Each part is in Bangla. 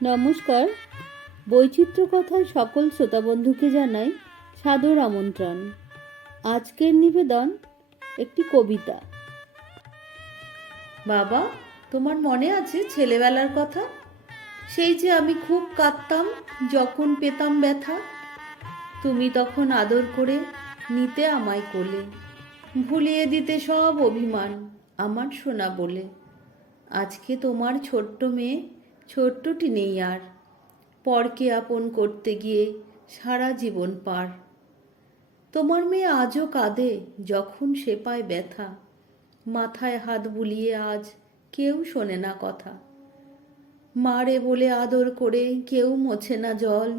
নমস্কার। বৈচিত্র্য কথায় সকল শ্রোতাবন্ধুকে জানাই সাদর আমন্ত্রণ। আজকের নিবেদন একটি কবিতা। বাবা, তোমার মনে আছে ছেলেবেলার কথা? সেই যে আমি খুব কাঁদতাম যখন পেতাম ব্যথা। তুমি তখন আদর করে নিতে আমায় কোলে, ভুলিয়ে দিতে সব অভিমান আমার সোনা বলে। আজকে তোমার ছোট্ট মেয়ে ছোট্টটি নেই আর, পরকে আপন করতে গিয়ে সারা জীবন পার। তোমার মেয়ে আজও কাঁদে যখন সে পায় ব্যথা, মাথায় হাত বুলিয়ে আজ কেউ শোনে না কথা। মারে বলে আদর করে কেউ মোছে না জল,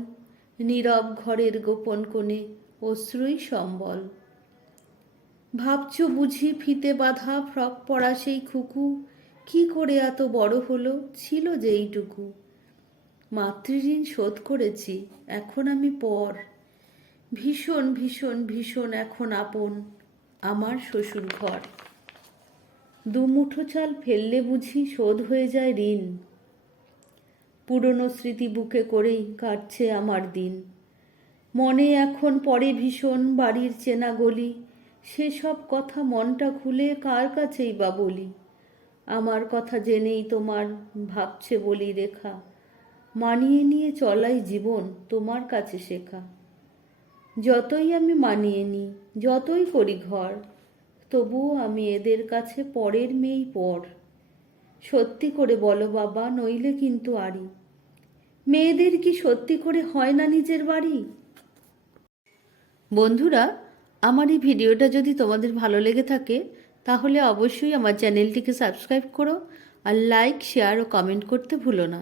নীরব ঘরের গোপন কোণে অশ্রুই সম্বল। ভাবছো বুঝি ফিতে বাঁধা ফ্রক পরা সেই খুকু কি করে এত বড় হলো, ছিল যেইটুকু। মাতৃঋণ শোধ করেছি, এখন আমি পর। ভীষণ ভীষণ ভীষণ এখন আপন আমার শ্বশুর ঘর। দুমুঠো চাল ফেললে বুঝি শোধ হয়ে যায় ঋণ, পুরনো স্মৃতি বুকে করেই কাটছে আমার দিন। মনে এখন পড়ে ভীষণ বাড়ির চেনা গলি, সেসব কথা মনটা খুলে কার কাছেই বা বলি। আমার কথা জেনেই তোমার ভাবছে বলি রেখা, মানিয়ে নিয়ে চলাই জীবন তোমার কাছে শেখা। যতই আমি মানিয়ে নিই, যতই করি ঘর, তবুও আমি এদের কাছে পরের মেয়েই পর। সত্যি করে বলো বাবা, নইলে কিন্তু আরি। মেয়েদের কি সত্যি করে হয় না নিজের বাড়ি? বন্ধুরা, আমার এই ভিডিওটা যদি তোমাদের ভালো লেগে থাকে তাহলে অবশ্যই আমার চ্যানেলটিকে সাবস্ক্রাইব করো, আর লাইক, শেয়ার ও কমেন্ট করতে ভুলো না।